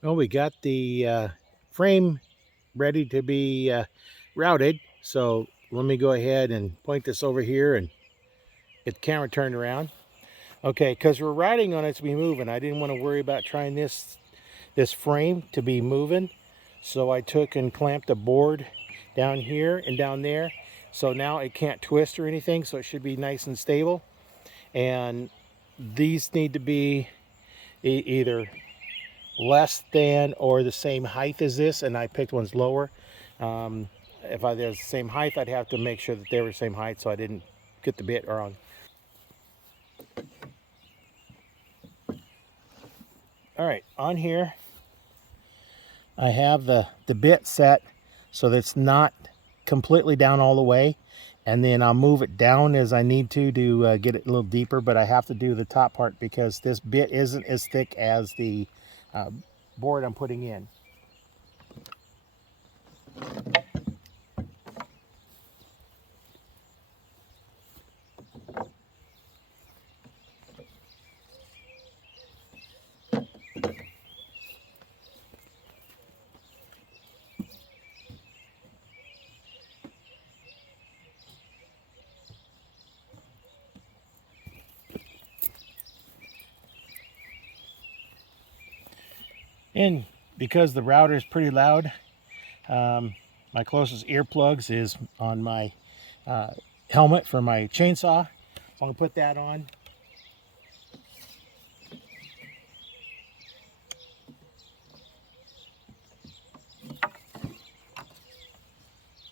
Well, we got the frame ready to be routed. So let me go ahead and point this over here and get the camera turned around. Okay, because we're riding on it to be moving. I didn't want to worry about trying this frame to be moving. So I took and clamped a board down here and down there. So now it can't twist or anything. So it should be nice and stable. And these need to be either less than or the same height as this, and I picked ones lower. If I was the same height, I'd have to make sure that they were the same height so I didn't get the bit wrong. All right, on here I have the bit set so that it's not completely down all the way, and then I'll move it down as I need to get it a little deeper, but I have to do the top part because this bit isn't as thick as the uh, board I'm putting in. And because the router is pretty loud, my closest earplugs is on my helmet for my chainsaw. So I'm gonna put that on.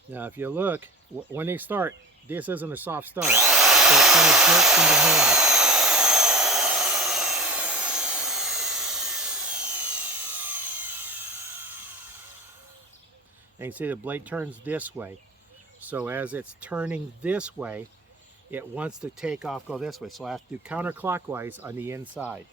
Now, if you look, when they start, this isn't a soft start. So it kind of jerks in the hand. And you see the blade turns this way. So as it's turning this way, it wants to take off, go this way. So I have to do counterclockwise on the inside.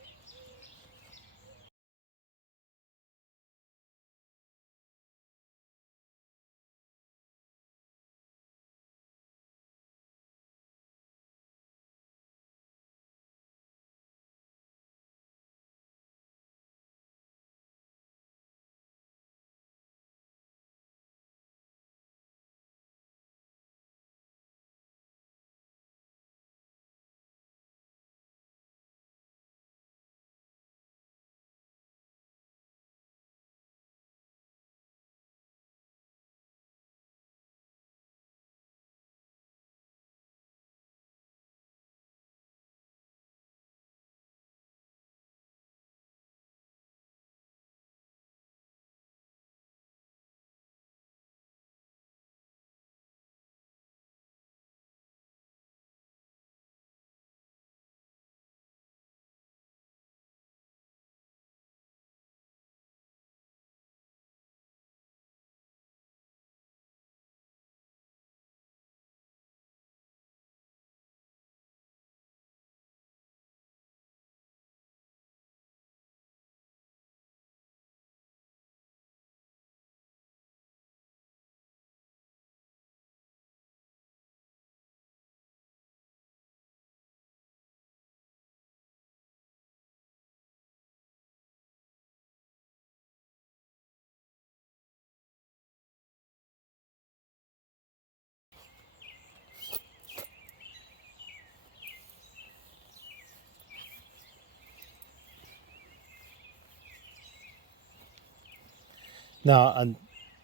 Now on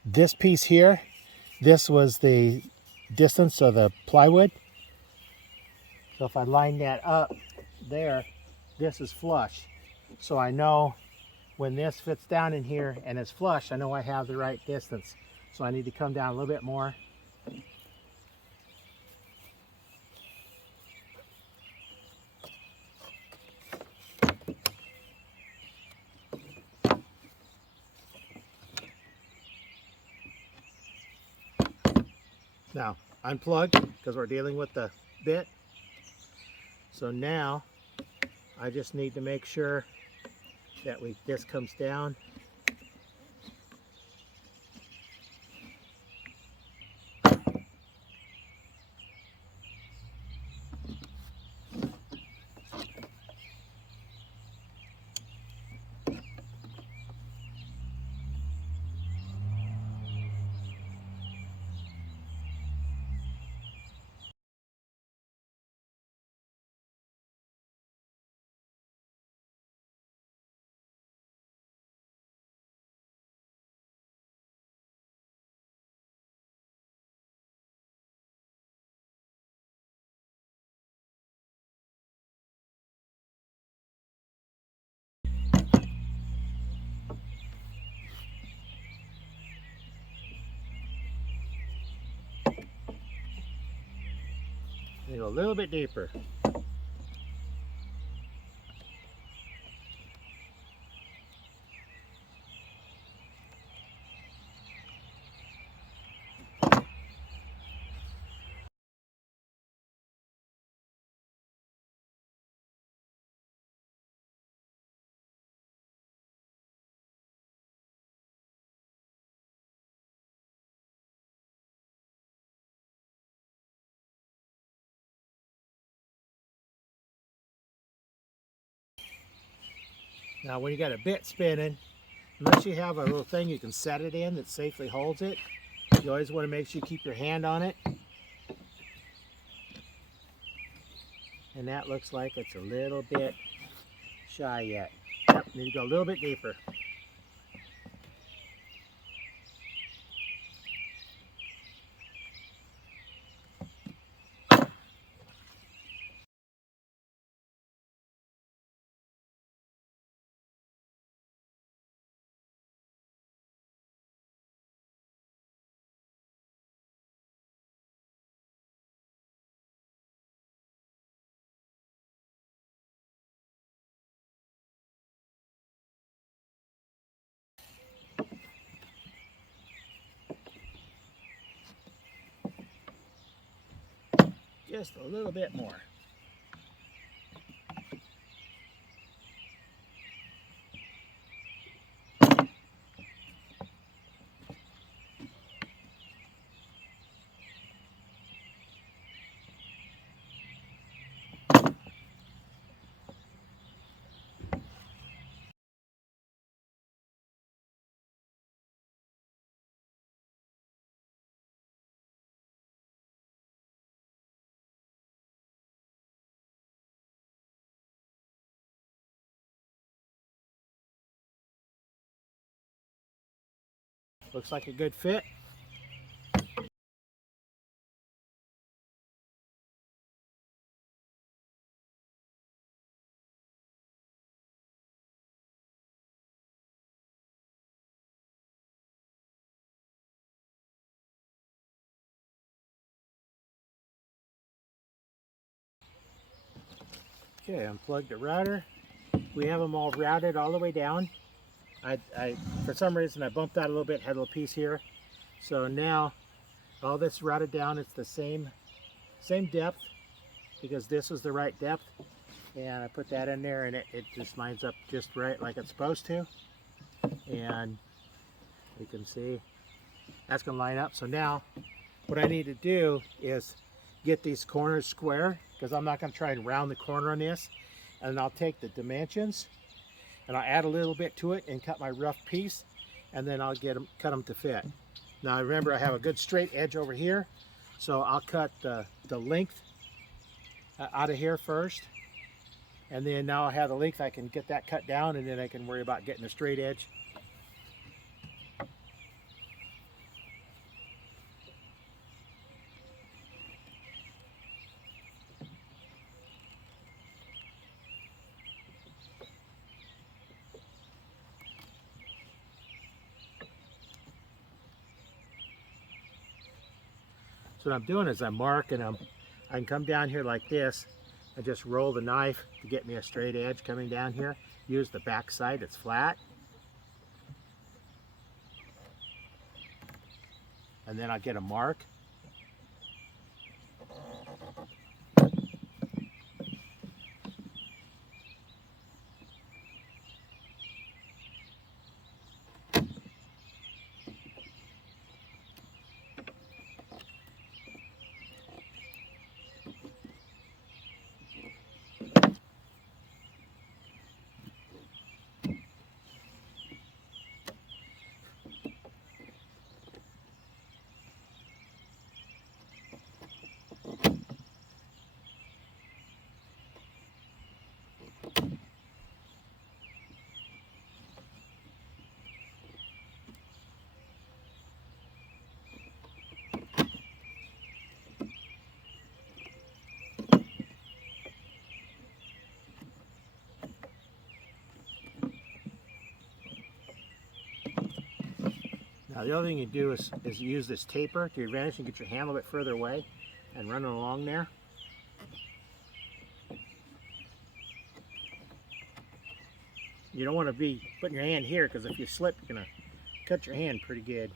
this piece here, this was the distance of the plywood. So if I line that up there, this is flush. So I know when this fits down in here and it's flush, I know I have the right distance. So I need to come down a little bit more. Now, unplug because we're dealing with the bit. So now I just need to make sure that this comes down. go a little bit deeper. Now when you got a bit spinning, unless you have a little thing you can set it in that safely holds it, you always want to make sure you keep your hand on it. And that looks like it's a little bit shy yet. Yep, need to go a little bit deeper. Just a little bit more. Looks like a good fit. Okay, unplug the router. We have them all routed all the way down. For some reason I bumped out a little bit, had a little piece here. So now all this routed down, it's the same depth because this is the right depth. And I put that in there and it just lines up just right like it's supposed to. And you can see that's going to line up. So now what I need to do is get these corners square because I'm not going to try and round the corner on this. And I'll take the dimensions and I'll add a little bit to it and cut my rough piece, and then I'll cut them to fit. Now remember, I have a good straight edge over here, so I'll cut the length out of here first, and then now I have the length, I can get that cut down, and then I can worry about getting a straight edge. So what I'm doing is I'm marking them. I can come down here like this and just roll the knife to get me a straight edge coming down here. Use the back side that's flat. And then I'll get a mark. Now the other thing you do is use this taper to your advantage and get your hand a little bit further away and run it along there. You don't want to be putting your hand here, because if you slip, you're going to cut your hand pretty good.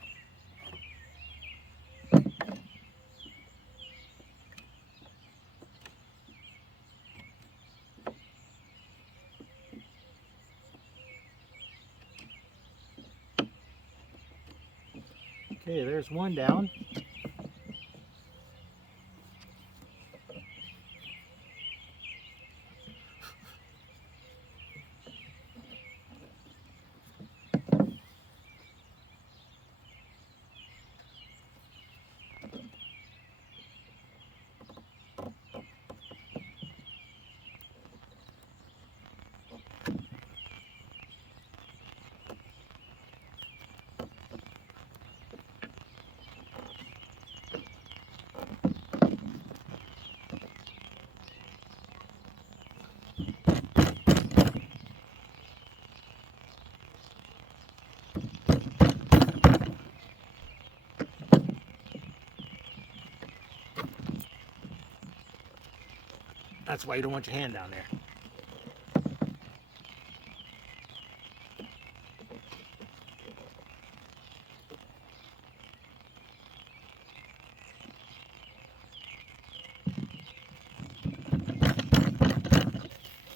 Okay, there's one down. That's why you don't want your hand down there.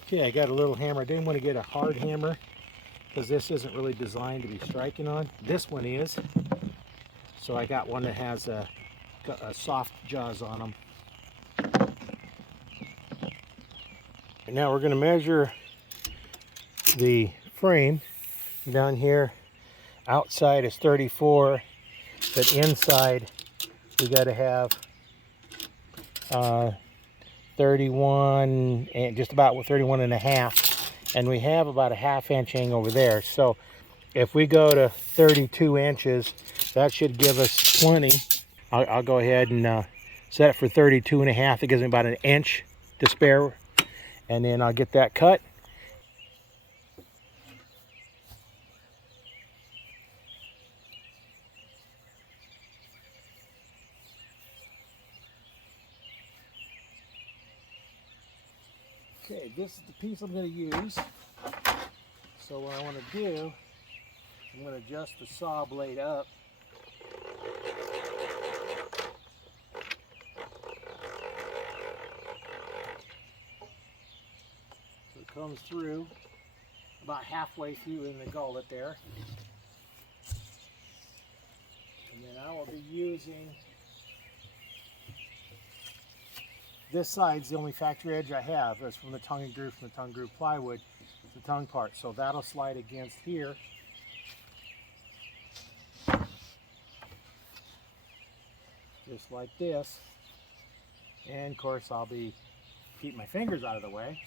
Okay, I got a little hammer. I didn't want to get a hard hammer because this isn't really designed to be striking on. This one is. So I got one that has a soft jaws on them. And now we're going to measure the frame. Down here, outside is 34, but inside we got to have 31, and just about 31 and a half, and we have about a ½ inch over there. So if we go to 32 inches, that should give us plenty. I'll go ahead and set it for 32 and a half. It gives me about an inch to spare, and then I'll get that cut. Okay, this is the piece I'm going to use. So what I want to do, I'm going to adjust the saw blade up. So it comes through about halfway through in the gullet there. And then I will be using, this side's the only factory edge I have. It's from the tongue and groove, from the tongue groove plywood, the tongue part. So that'll slide against here. Just like this. And of course I'll be keep my fingers out of the way.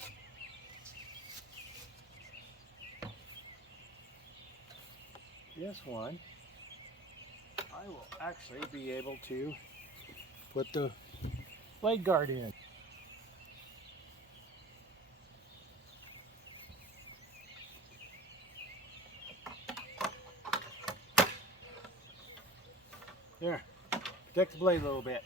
This one, I will actually be able to put the leg guard in. There, protect the blade a little bit.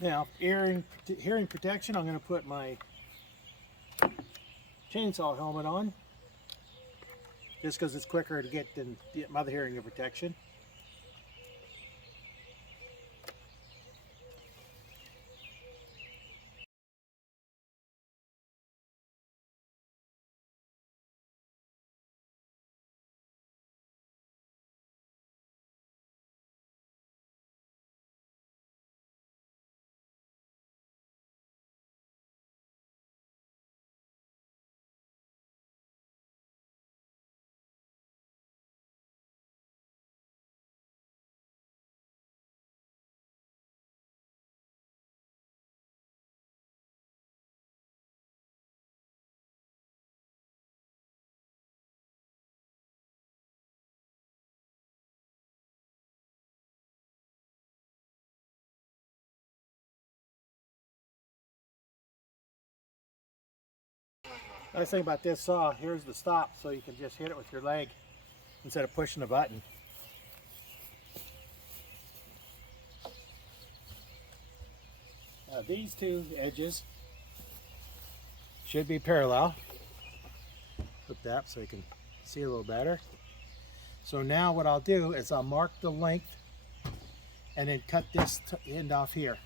Now, hearing protection, I'm going to put my chainsaw helmet on, just because it's quicker to get than my other hearing protection. Nice thing about this saw, here's the stop, so you can just hit it with your leg instead of pushing the button. Now these two edges should be parallel. Flip that so you can see a little better. So now what I'll do is I'll mark the length and then cut this end off here.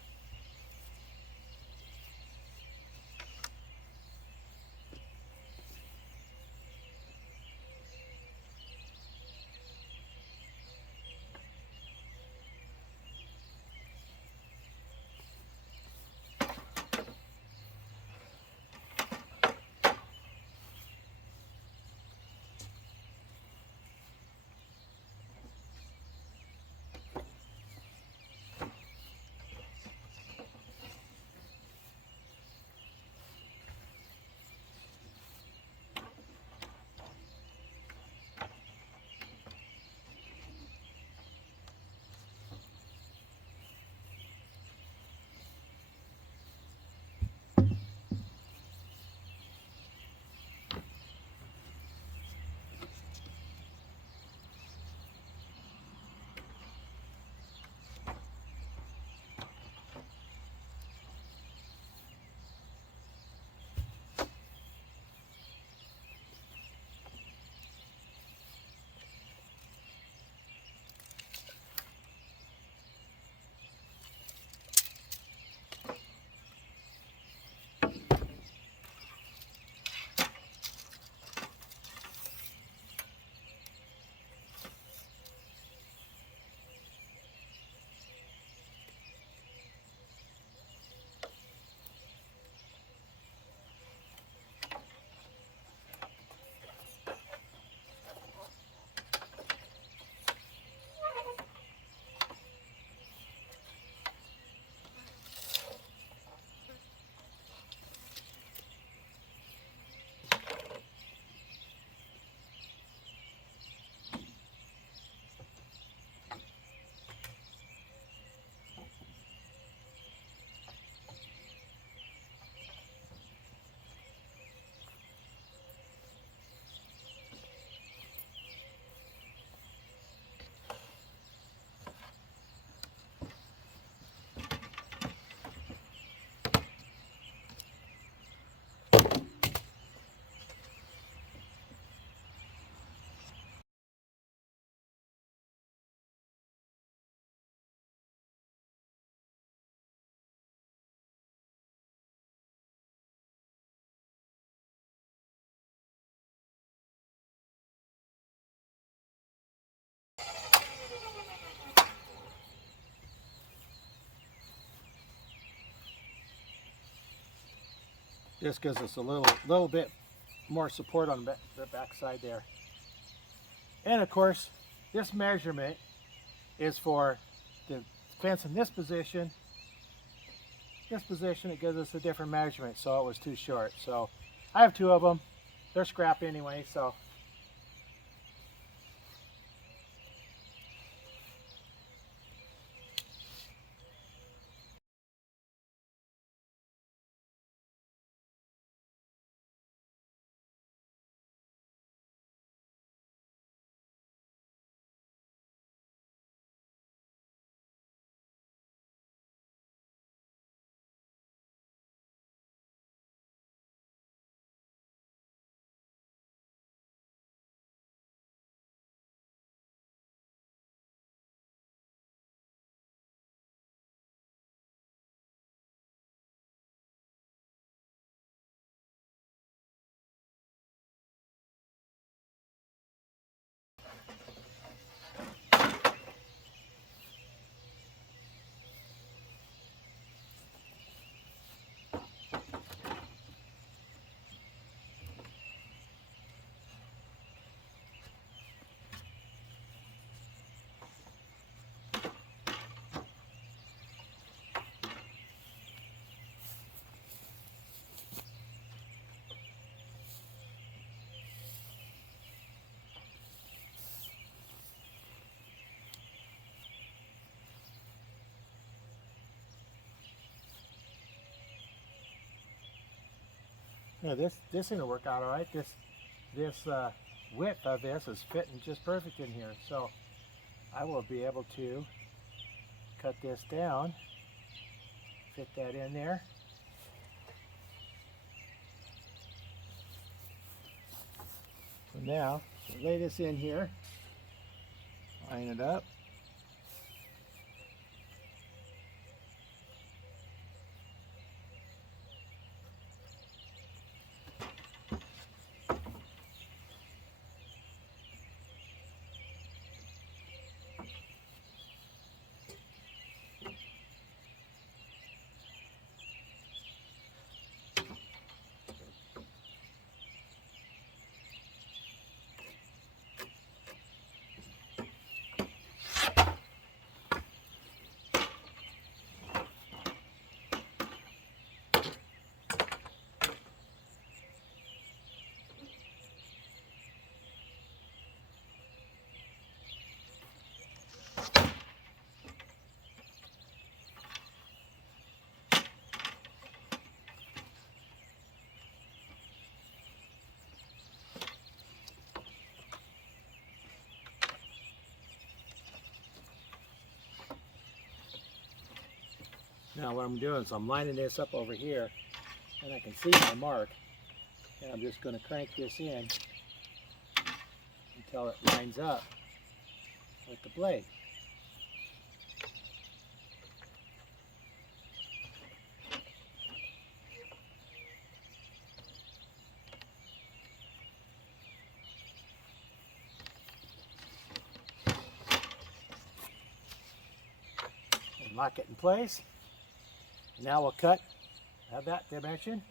Just gives us a little bit more support on the back side there. And of course, this measurement is for the fence in this position. This position, it gives us a different measurement, so it was too short. So I have two of them. They're scrap anyway, so Yeah, this gonna work out all right. This width of this is fitting just perfect in here. So I will be able to cut this down, fit that in there. So now, lay this in here, line it up. Now what I'm doing is I'm lining this up over here, and I can see my mark, and I'm just going to crank this in until it lines up with the blade. And lock it in place. Now we'll cut, have that dimension,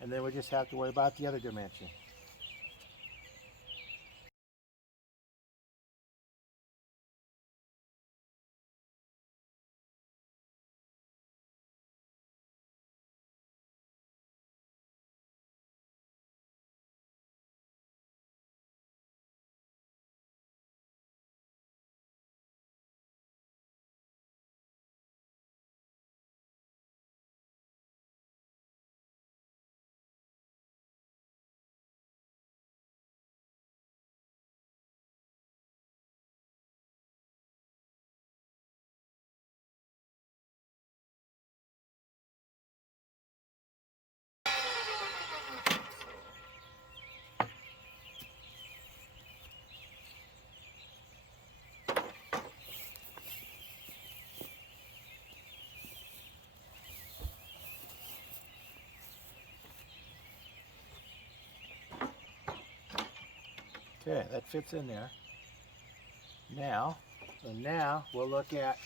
and then we just have to worry about the other dimension. Okay, that fits in there. Now we'll look at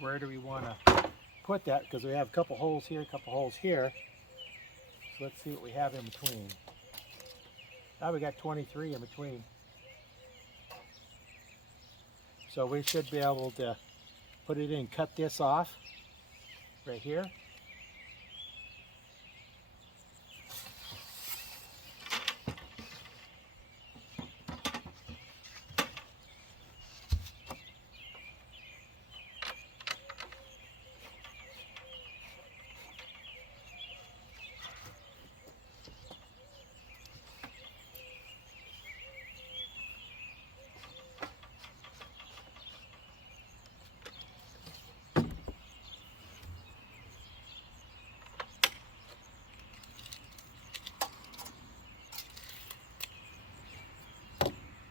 where do we want to put that, because we have a couple holes here, a couple holes here. So let's see what we have in between. Now we got 23 in between. So we should be able to put it in, cut this off right here.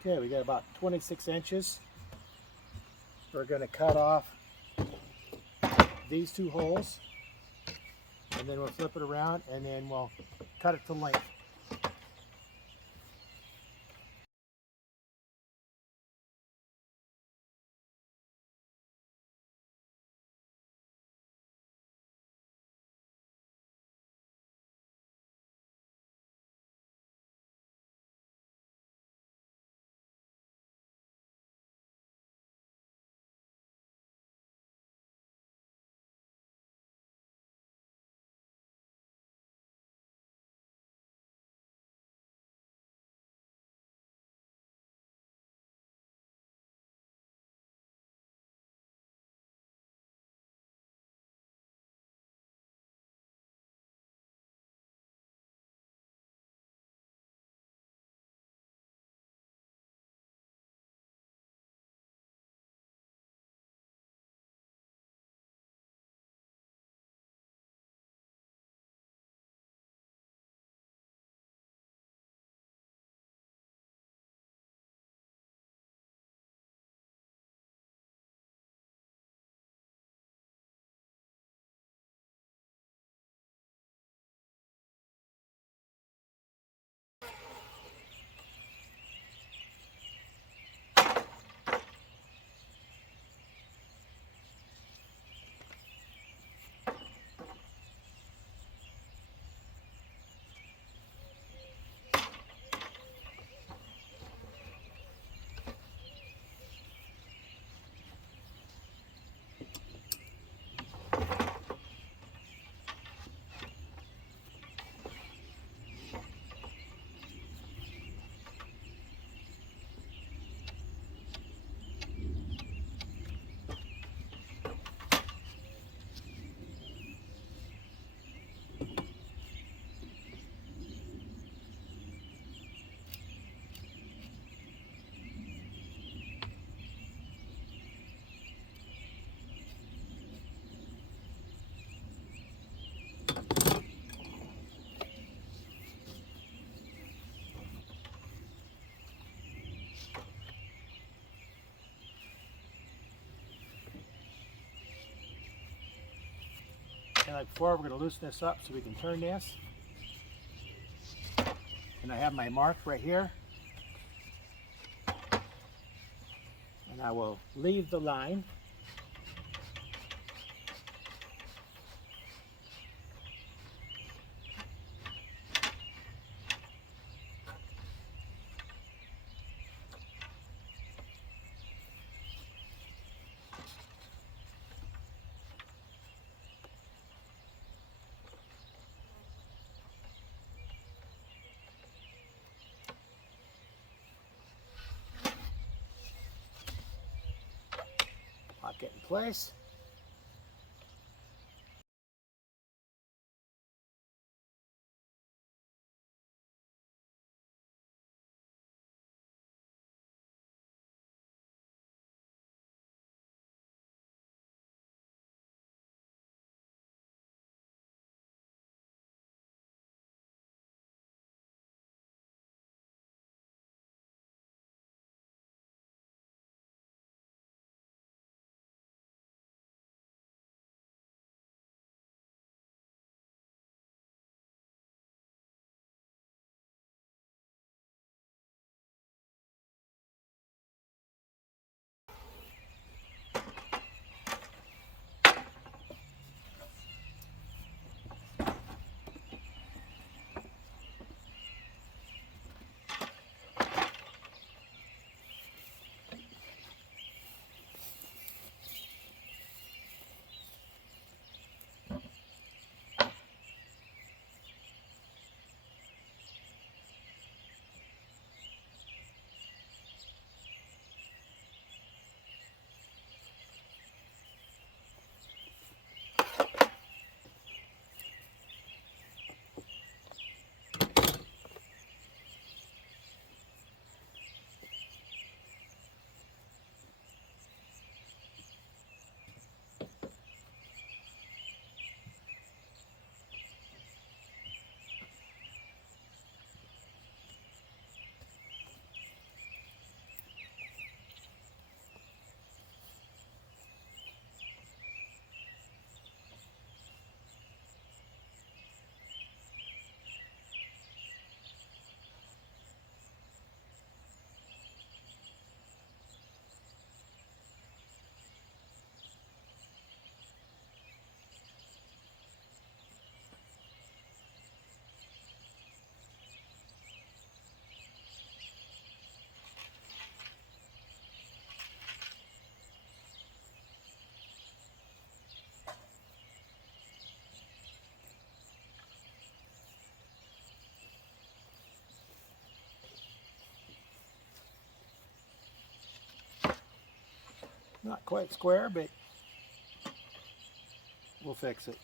Okay, we got about 26 inches. We're going to cut off these two holes, and then we'll flip it around, and then we'll cut it to length. like before, we're going to loosen this up so we can turn this. And I have my mark right here. And I will leave the line. Lock it in place. Not quite square, but we'll fix it.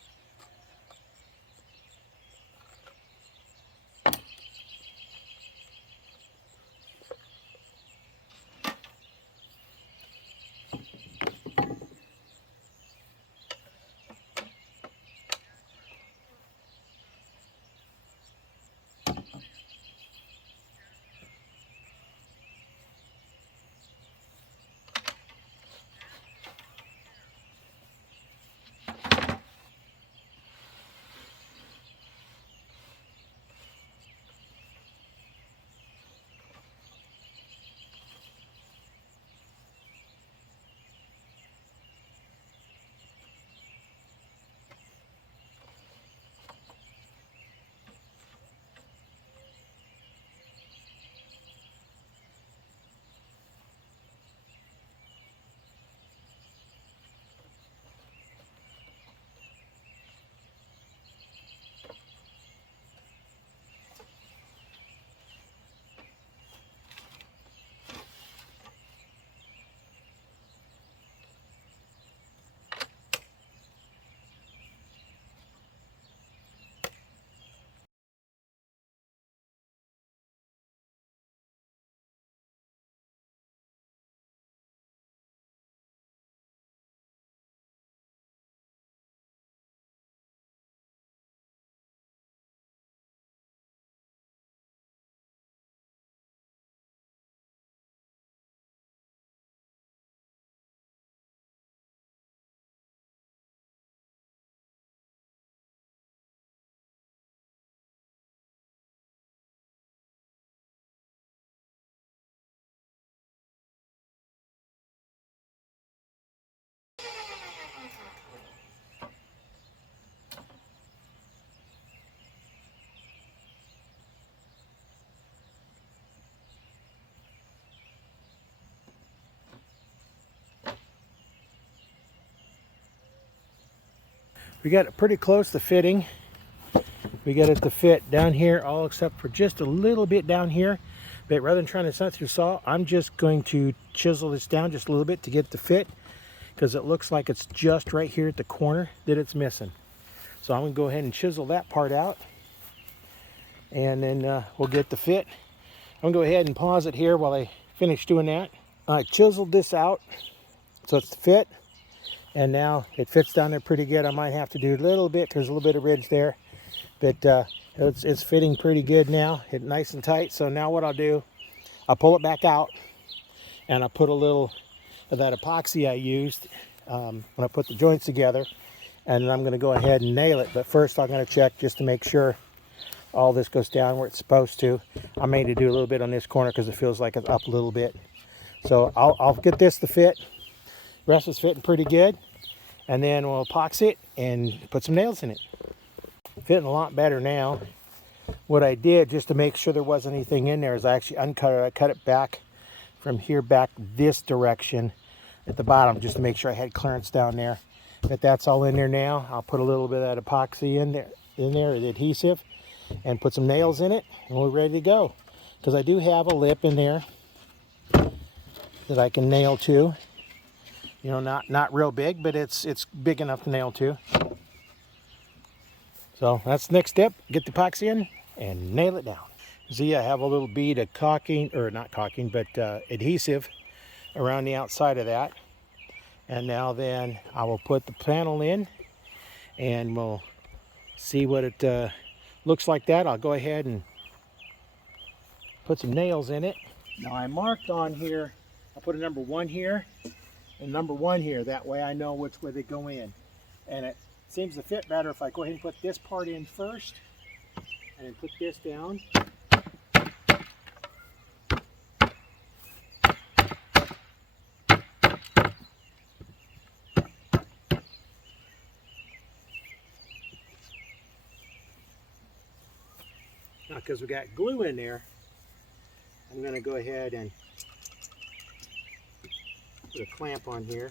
We got it pretty close to fitting. We got it to fit down here, all except for just a little bit down here. But rather than trying to set through saw, I'm just going to chisel this down just a little bit to get it to fit, because it looks like it's just right here at the corner that it's missing. So I'm going to go ahead and chisel that part out, and then we'll get the fit. I'm going to go ahead and pause it here while I finish doing that. I chiseled this out so it's the fit, and now it fits down there pretty good. I might have to do a little bit, there's a little bit of ridge there, but it's fitting pretty good now. It's nice and tight. So now what I'll do, I'll pull it back out, and I'll put a little of that epoxy I used when I put the joints together, and then I'm going to go ahead and nail it. But first I'm going to check just to make sure all this goes down where it's supposed to. I may need to do a little bit on this corner because it feels like it's up a little bit. So I'll get this to fit. The rest is fitting pretty good, and then we'll epoxy it and put some nails in it. Fitting a lot better now. What I did just to make sure there wasn't anything in there is I actually uncut it. I cut it back from here back this direction at the bottom just to make sure I had clearance down there. But that's all in there now. I'll put a little bit of that epoxy in there, the adhesive, and put some nails in it, and we're ready to go. Because I do have a lip in there that I can nail to. You know, not real big, but it's big enough to nail to. So that's the next step. Get the epoxy in and nail it down. See, I have a little bead of caulking, or not caulking, but adhesive around the outside of that. And now then I will put the panel in, and we'll see what it looks like that. I'll go ahead and put some nails in it. Now I marked on here, I'll put a number 1 here and number 1 here. That way I know which way they go in. And it seems to fit better if I go ahead and put this part in first and then put this down. Now, because we got glue in there, I'm going to go ahead and put a clamp on here.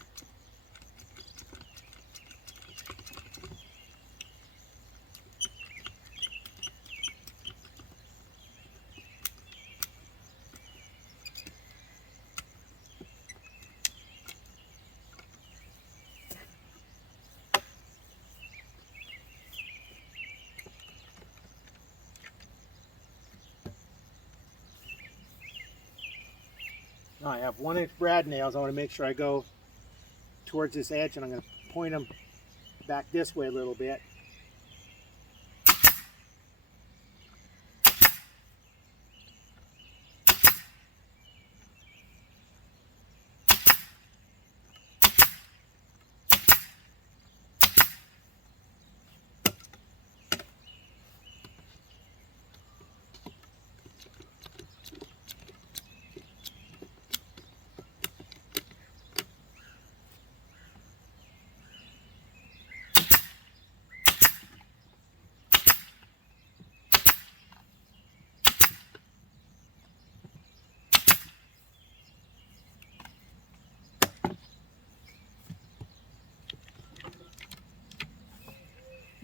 Now I have 1-inch brad nails. I want to make sure I go towards this edge, and I'm going to point them back this way a little bit.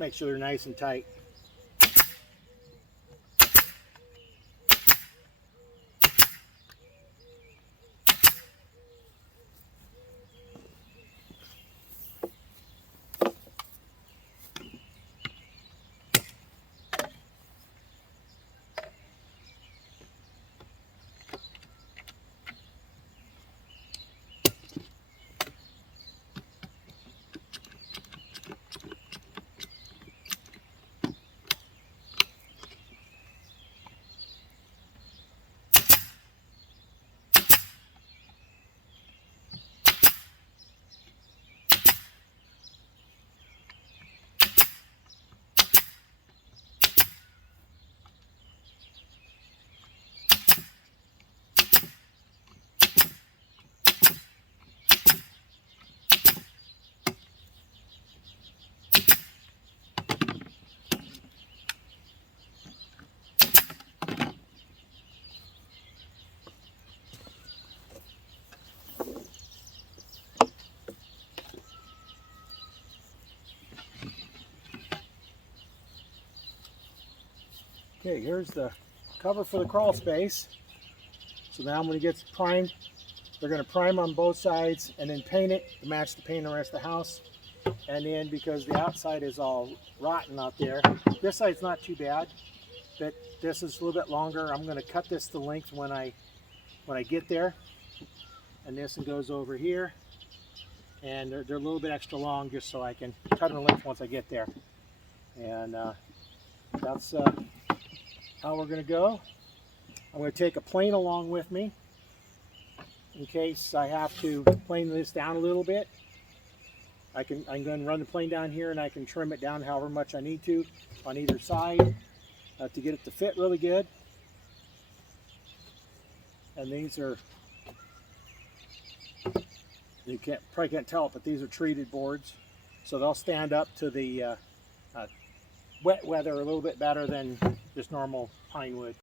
Make sure they're nice and tight. Okay, here's the cover for the crawl space. So now when it gets primed, they're going to prime on both sides and then paint it to match the paint on the rest of the house. And then because the outside is all rotten out there, this side's not too bad, but this is a little bit longer. I'm going to cut this to length when I get there. And this one goes over here. And they're a little bit extra long just so I can cut them to length once I get there. And that's how we're going to go. I'm going to take a plane along with me in case I have to plane this down a little bit. I'm going to run the plane down here and I can trim it down however much I need to on either side to get it to fit really good. And these are, you probably can't tell it, but these are treated boards. So they'll stand up to the wet weather a little bit better than just normal pine wood.